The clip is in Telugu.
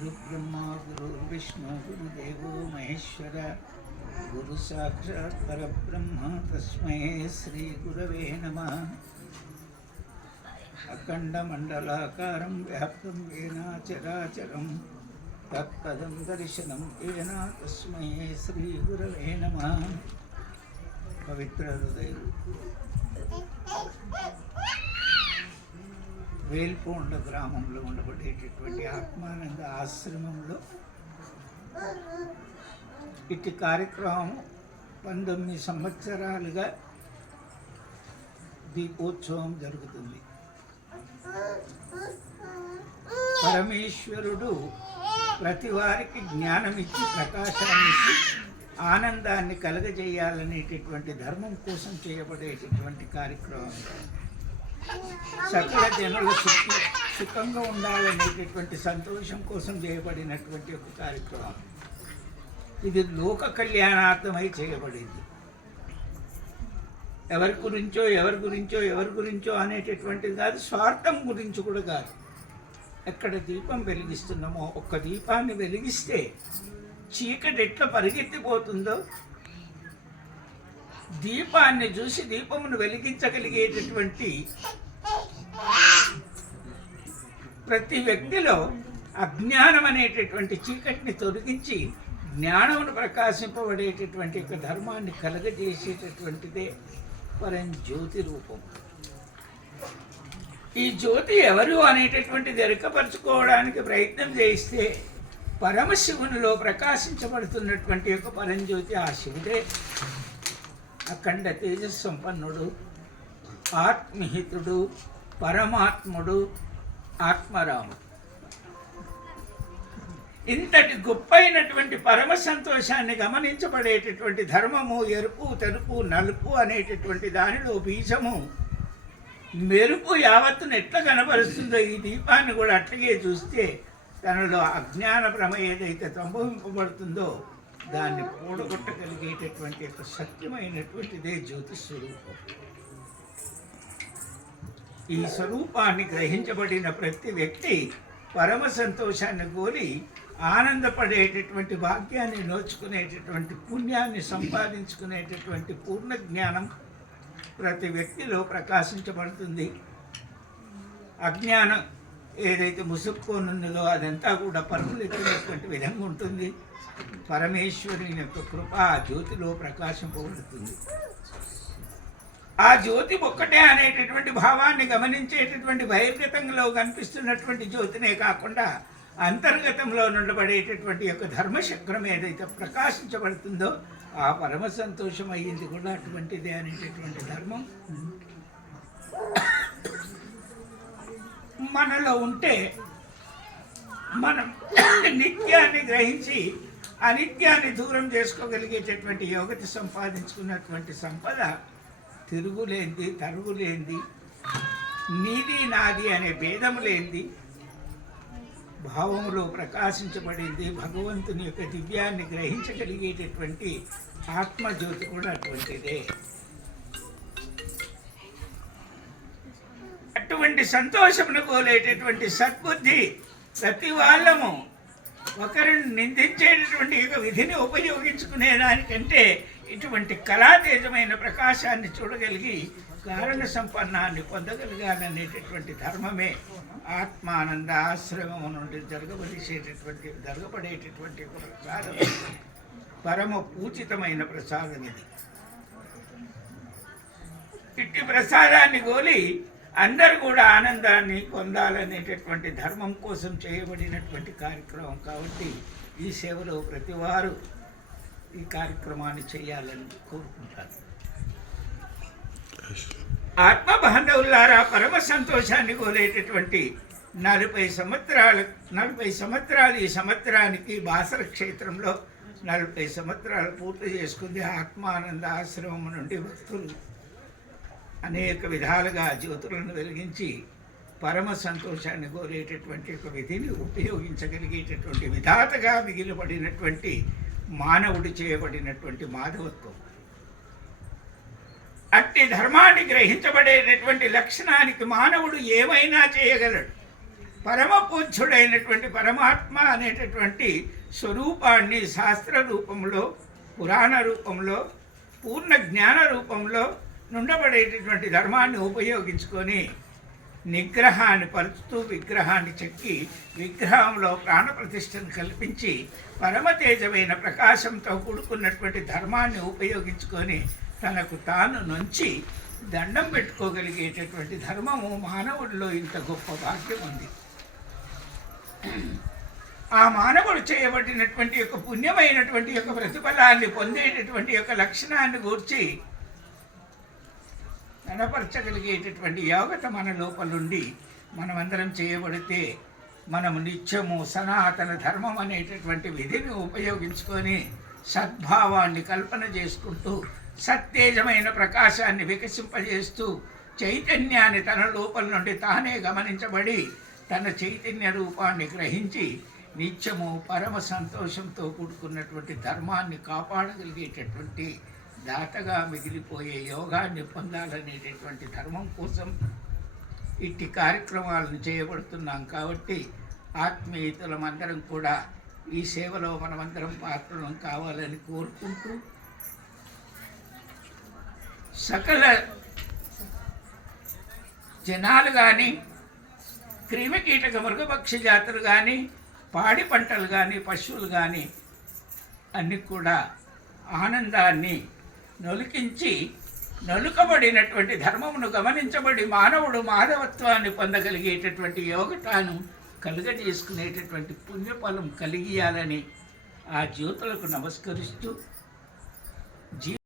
గురుబ్రహ్మ గురుర్విష్ణు గురుదేవో మహేశ్వర గురు సాక్షాత్ పరబ్రహ్మ తస్మై శ్రీ గురవే నమ అఖండమండలాకారం వ్యాప్తం ఏన చరాచరం తత్పదం దర్శనం ఏన తస్మై వేల్పోండ గ్రామంలో ఉండబడేటటువంటి ఆత్మానంద ఆశ్రమంలో ఇటు కార్యక్రమం పంతొమ్మిది సంవత్సరాలుగా దీపోత్సవం జరుగుతుంది. పరమేశ్వరుడు ప్రతి వారికి జ్ఞానం ఇచ్చి ప్రకాశాన్ని ఇచ్చి ఆనందాన్ని కలగజేయాలనేటటువంటి ధర్మం కోసం చేయబడేటటువంటి కార్యక్రమం. సకల జనుల సుఖ సుఖంగా ఉండాలనేటటువంటి సంతోషం కోసం చేయబడినటువంటి ఒక కార్యక్రమం. ఇది లోక కళ్యాణార్థమై చేయబడింది. ఎవరి గురించో ఎవరి గురించో ఎవరి గురించో అనేటటువంటిది కాదు స్వార్థం గురించి కూడా కాదు. ఎక్కడ దీపం వెలిగిస్తున్నామో ఒక్క దీపాన్ని వెలిగిస్తే చీకటి ఎట్లా పరిగెత్తిపోతుందో దీపాన్ని చూసి దీపమును వెలిగించగలిగేటటువంటి ప్రతి వ్యక్తిలో అజ్ఞానం అనేటటువంటి చీకటిని తొలగించి జ్ఞానమును ప్రకాశింపబడేటటువంటి ఒక ధర్మాన్ని కలగజేసేటటువంటిదే పరం జ్యోతి రూపం. ఈ జ్యోతి ఎవరు అనేటటువంటిది ఎరకపరచుకోవడానికి ప్రయత్నం చేస్తే పరమశివునిలో ప్రకాశించబడుతున్నటువంటి యొక్క పరంజ్యోతి ఆ శివుడే. అఖండ తేజస్సంపన్నుడు ఆత్మహితుడు పరమాత్ముడు ఆత్మరాముడు. ఇంతటి గొప్పైనటువంటి పరమ సంతోషాన్ని గమనించబడేటటువంటి ధర్మము ఎరుపు తెలుపు నలుపు అనేటటువంటి దానిలో బీజము మెరుపు యావత్తును ఎట్లా కనబరుస్తుందో ఈ దీపాన్ని కూడా అట్లాగే చూస్తే తనలో అజ్ఞాన భ్రమ ఏదైతే సంభవింపబడుతుందో దాన్ని పూడగొట్టగలిగేటటువంటి యొక్క సత్యమైనటువంటిదే జ్యోతి స్వరూపం. ఈ స్వరూపాన్ని గ్రహించబడిన ప్రతి వ్యక్తి పరమ సంతోషాన్ని కోరి ఆనందపడేటటువంటి భాగ్యాన్ని నోచుకునేటటువంటి పుణ్యాన్ని సంపాదించుకునేటటువంటి పూర్ణ జ్ఞానం ప్రతి వ్యక్తిలో ప్రకాశించబడుతుంది. అజ్ఞానం ఏదైతే ముసుక్కోనున్నదో అదంతా కూడా పరుగులెత్తినటువంటి విధంగా ఉంటుంది. పరమేశ్వరుని యొక్క కృప ఆ జ్యోతిలో ప్రకాశింపబడుతుంది ఆ జ్యోతి ఒక్కటే అనేటటువంటి భావాన్ని గమనించేటటువంటి బహిర్గతంలో కనిపిస్తున్నటువంటి జ్యోతినే కాకుండా అంతర్గతంలో నుండబడేటటువంటి యొక్క ధర్మచక్రం ఏదైతే ప్రకాశించబడుతుందో ఆ పరమ సంతోషం అయ్యింది కూడా అటువంటిదే అనేటటువంటి ధర్మం. మనలో ఉంటే మనం నిత్యాన్ని గ్రహించి అనిత్యాన్ని దూరం చేసుకోగలిగేటటువంటి యోగతి సంపాదించుకున్నటువంటి సంపద తిరుగులేంది తరుగులేంది నీది నాది అనే భేదము లేనిది భావములో ప్రకాశించబడింది. భగవంతుని యొక్క దివ్యాన్ని గ్రహించగలిగేటటువంటి ఆత్మజ్యోతి కూడా అటువంటిదే. అటువంటి సంతోషమును కోలేటటువంటి సద్బుద్ధి ప్రతి వాళ్ళము. ఒకరిని నిందించేటటువంటి విధిని ఉపయోగించుకునే దానికంటే ఇటువంటి కళాతేజమైన ప్రకాశాన్ని చూడగలిగి కారణ సంపన్నాన్ని పొందగలిగాననేటటువంటి ధర్మమే ఆత్మానంద ఆశ్రమం నుండి జరగబడిసేటటువంటి జరగబడేటటువంటి ప్రసాదం. పరమ పూజితమైన ప్రసాదం ఇది. ఇట్టి ప్రసాదాన్ని గోలి అందరూ కూడా ఆనందాన్ని పొందాలనేటటువంటి ధర్మం కోసం చేయబడినటువంటి కార్యక్రమం కాబట్టి ఈ సేవలో ప్రతి వారు ఈ కార్యక్రమాన్ని చేయాలని కోరుకుంటారు. ఆత్మ బాంధవులారా పరమ సంతోషాన్ని కోలేటటువంటి నలభై సంవత్సరాలు నలభై సంవత్సరాలు ఈ సంవత్సరానికి బాసర క్షేత్రంలో నలభై సంవత్సరాలు పూర్తి చేసుకుంది ఆత్మానంద ఆశ్రమం నుండి భక్తులు. అనేక విధాలుగా జ్యోతులను వెలిగించి పరమ సంతోషాన్ని కోరేటటువంటి ఒక విధిని ఉపయోగించగలిగేటటువంటి విధాతగా మిగిలిపడినటువంటి మానవుడు చేయబడినటువంటి మాధవత్వం. అట్టి ధర్మాన్ని గ్రహించబడేటటువంటి లక్షణానికి మానవుడు ఏమైనా చేయగలడు? పరమ పూజ్యుడైనటువంటి పరమాత్మ అనేటటువంటి స్వరూపాన్ని శాస్త్ర రూపంలో పురాణ రూపంలో పూర్ణ జ్ఞాన రూపంలో నుండబడేటటువంటి ధర్మాన్ని ఉపయోగించుకొని నిగ్రహాన్ని పరుచుతూ విగ్రహాన్ని చెక్కి విగ్రహంలో ప్రాణప్రతిష్టను కల్పించి పరమతేజమైన ప్రకాశంతో కూడుకున్నటువంటి ధర్మాన్ని ఉపయోగించుకొని తనకు తాను నుంచి దండం పెట్టుకోగలిగేటటువంటి ధర్మము మానవుడిలో ఇంత గొప్ప భాగ్యం ఉంది. ఆ మానవుడు చేయబడినటువంటి యొక్క పుణ్యమైనటువంటి యొక్క ప్రతిఫలాన్ని పొందేటటువంటి యొక్క లక్షణాన్ని గూర్చి కనపరచగలిగేటటువంటి యోగత మన లోపలుండి మనమందరం చేయబడితే మనము నిత్యము సనాతన ధర్మం అనేటటువంటి విధిని ఉపయోగించుకొని సద్భావాన్ని కల్పన చేసుకుంటూ సత్తేజమైన ప్రకాశాన్ని వికసింపజేస్తూ చైతన్యాన్ని తన లోపల నుండి తానే గమనించబడి తన చైతన్య రూపాన్ని గ్రహించి నిత్యము పరమ సంతోషంతో కూడుకున్నటువంటి ధర్మాన్ని కాపాడగలిగేటటువంటి దాతగా మిగిలిపోయే యోగాన్ని పొందాలనేటటువంటి ధర్మం కోసం ఇట్టి కార్యక్రమాలను చేయబడుతున్నాం కాబట్టి ఆత్మీయతలమందరం కూడా ఈ సేవలో మనమందరం పాత్రలం కావాలని కోరుకుంటూ సకల జనాలు కానీ క్రిమికీటక మృగపక్షి జాతులు కానీ పాడి పంటలు కానీ పశువులు కానీ అన్నీ కూడా ఆనందాన్ని నొలికించి నొలుకబడినటువంటి ధర్మమును గమనించబడి మానవుడు మానవత్వాన్ని పొందగలిగేటటువంటి యోగటాను కలుగజేసుకునేటటువంటి పుణ్యఫలం కలిగియాలని ఆ జ్యోతులకు నమస్కరిస్తూ జీ